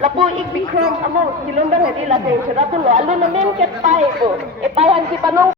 Lapu ik bikram amo silundang hadi la te chara tu lo alun namen ket pai ko e pai han si panong